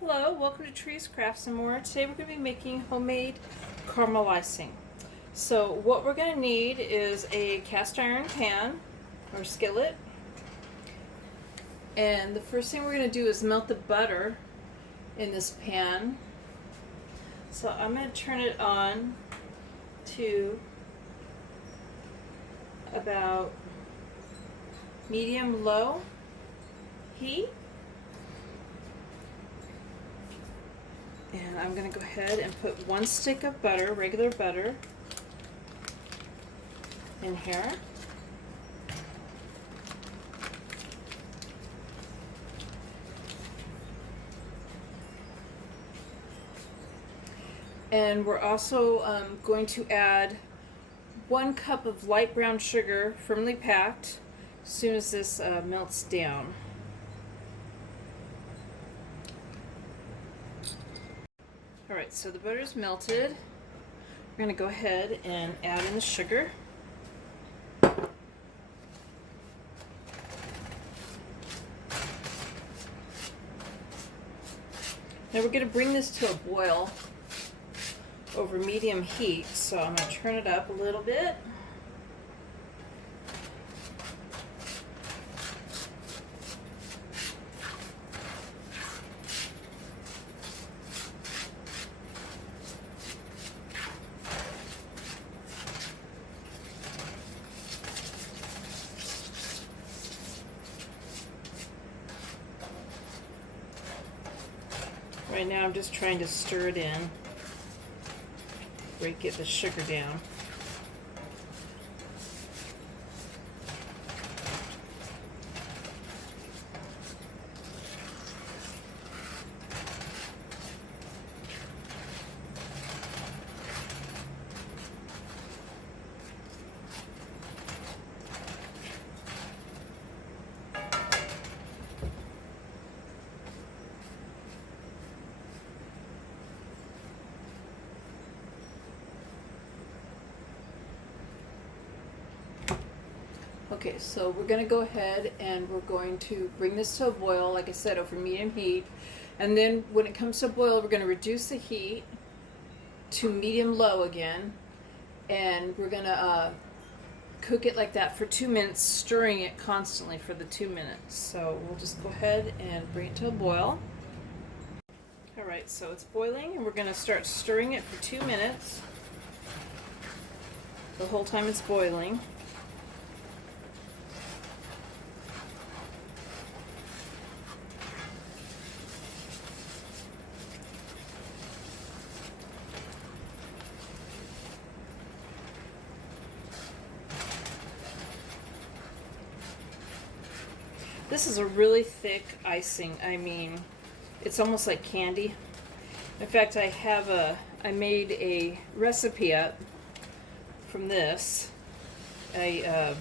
Hello, welcome to Trees Crafts and More. Today we're going to be making homemade caramel icing. So what we're going to need is a cast iron pan or skillet. And the first thing we're going to do is melt the butter in this pan. So I'm going to turn it on to about medium-low heat. And I'm going to go ahead and put 1 stick of butter, regular butter, in here. And we're also going to add 1 cup of light brown sugar, firmly packed, as soon as this melts down. Alright, so the butter is melted. We're going to go ahead and add in the sugar. Now we're going to bring this to a boil over medium heat, so I'm going to turn it up a little bit. Right now I'm just trying to stir it in, get the sugar down. Okay, so we're going to go ahead and we're going to bring this to a boil, like I said, over medium heat. And then when it comes to a boil, we're going to reduce the heat to medium-low again. And we're going to cook it like that for 2 minutes, stirring it constantly for the 2 minutes. So we'll just go ahead and bring it to a boil. Alright, so it's boiling, and we're going to start stirring it for 2 minutes. The whole time it's boiling. This is a really thick icing. I mean, it's almost like candy. In fact, I made a recipe up from this. I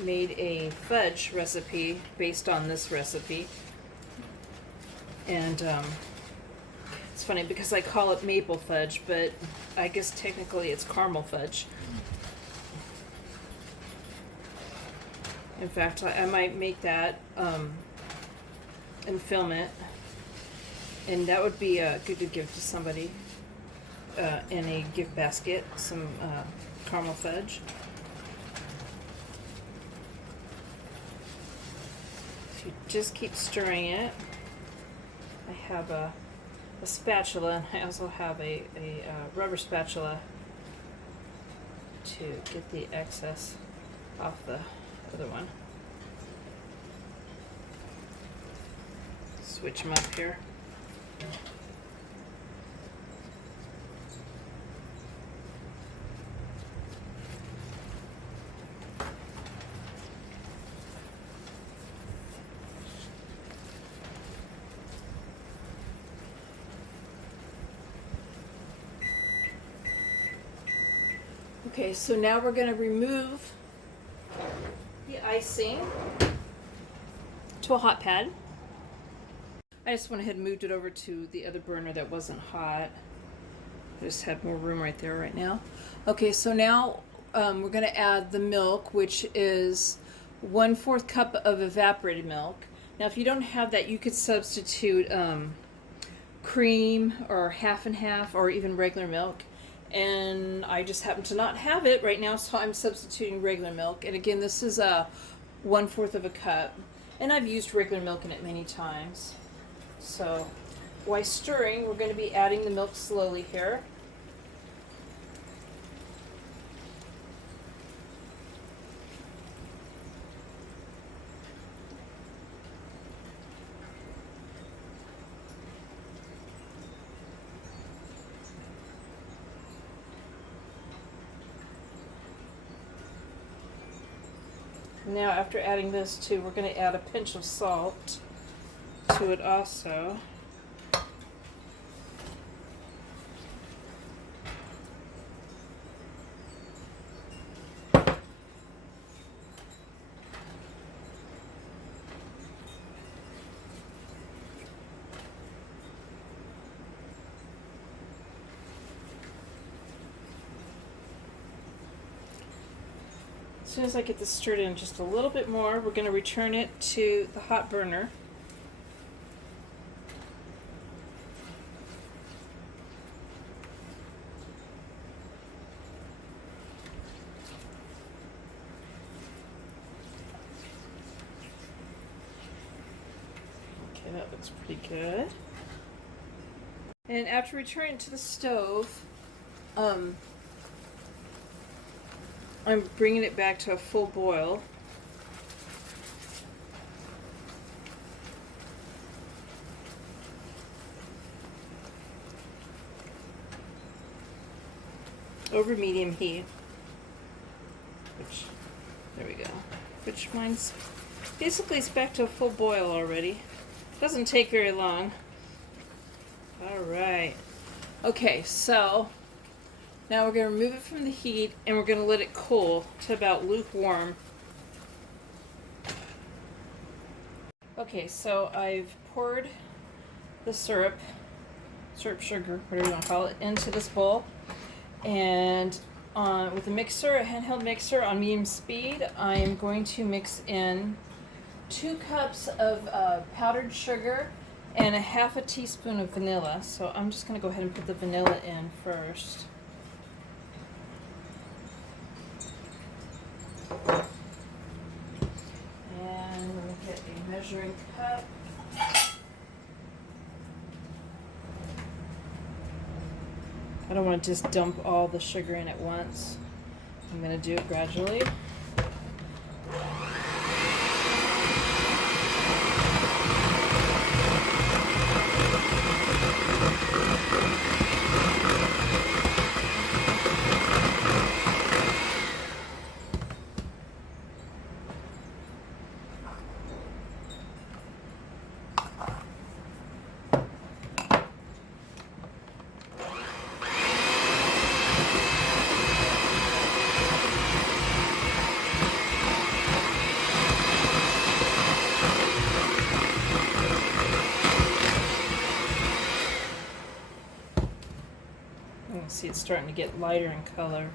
made a fudge recipe based on this recipe. And it's funny because I call it maple fudge, but I guess technically it's caramel fudge. In fact, I might make that and film it, and that would be good to give to somebody in a gift basket, some caramel fudge. So you just keep stirring it. I have a spatula, and I also have a rubber spatula to get the excess off the other one. Switch them up here. Okay, so now we're going to remove the icing to a hot pad. I just went ahead and moved it over to the other burner that wasn't hot. I just have more room right there right now. Okay, so now we're going to add the milk, which is 1/4 cup of evaporated milk. Now, if you don't have that, you could substitute cream or half and half or even regular milk. And I just happen to not have it right now, so I'm substituting regular milk. And again, this is a 1/4 of a cup. And I've used regular milk in it many times. So while stirring, we're going to be adding the milk slowly here. Now after adding this too, we're going to add a pinch of salt to it also. As soon as I get this stirred in just a little bit more, we're going to return it to the hot burner. Okay, that looks pretty good. And after returning it to the stove, I'm bringing it back to a full boil. Over medium heat. There we go. Which mine's basically it's back to a full boil already. Doesn't take very long. Alright. Okay, so now we're going to remove it from the heat and we're going to let it cool to about lukewarm. Okay, so I've poured the syrup sugar, whatever you want to call it, into this bowl. And with a mixer, a handheld mixer on medium speed, I am going to mix in 2 cups of powdered sugar and a 1/2 teaspoon of vanilla. So I'm just going to go ahead and put the vanilla in first. And we'll get a measuring cup. I don't want to just dump all the sugar in at once. I'm going to do it gradually. See, it's starting to get lighter in color.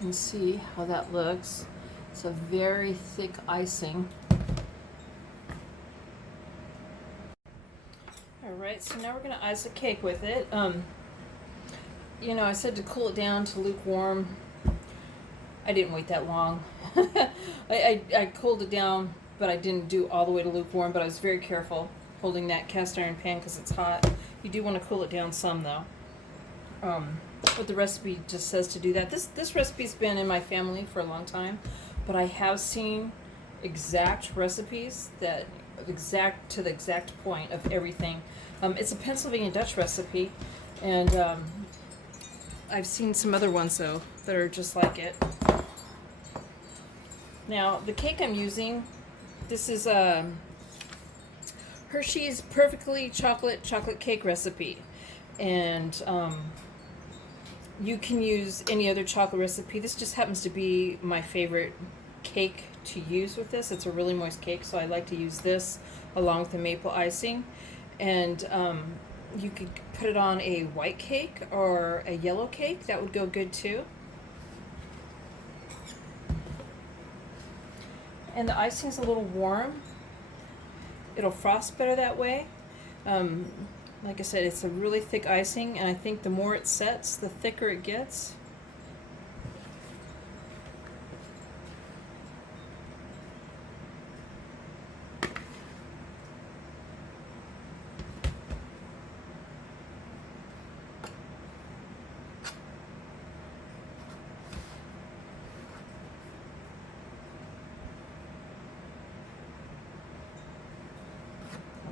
can see how that looks. It's a very thick icing. Alright, so now we're going to ice the cake with it. You know, I said to cool it down to lukewarm. I didn't wait that long. I cooled it down, but I didn't do all the way to lukewarm, but I was very careful holding that cast iron pan because it's hot. You do want to cool it down some though. But the recipe just says to do that. This recipe's been in my family for a long time, but I have seen exact recipes that to the exact point of everything. It's a Pennsylvania Dutch recipe, and I've seen some other ones though that are just like it. Now the cake I'm using, this is Hershey's Perfectly Chocolate cake recipe, and you can use any other chocolate recipe. This just happens to be my favorite cake to use with this. It's a really moist cake, so I like to use this along with the maple icing. And you could put it on a white cake or a yellow cake. That would go good too. And the icing's a little warm. It'll frost better that way. Like I said, it's a really thick icing, and I think the more it sets, the thicker it gets.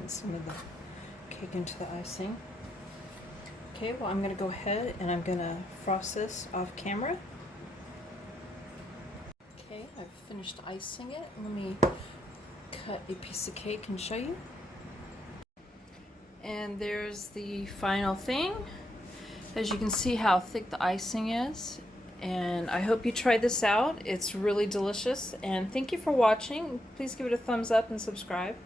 Some of the cake into the icing. Okay, well, I'm going to go ahead and I'm going to frost this off camera. Okay, I've finished icing it. Let me cut a piece of cake and show you. And there's the final thing. As you can see how thick the icing is. And I hope you try this out. It's really delicious. And thank you for watching. Please give it a thumbs up and subscribe.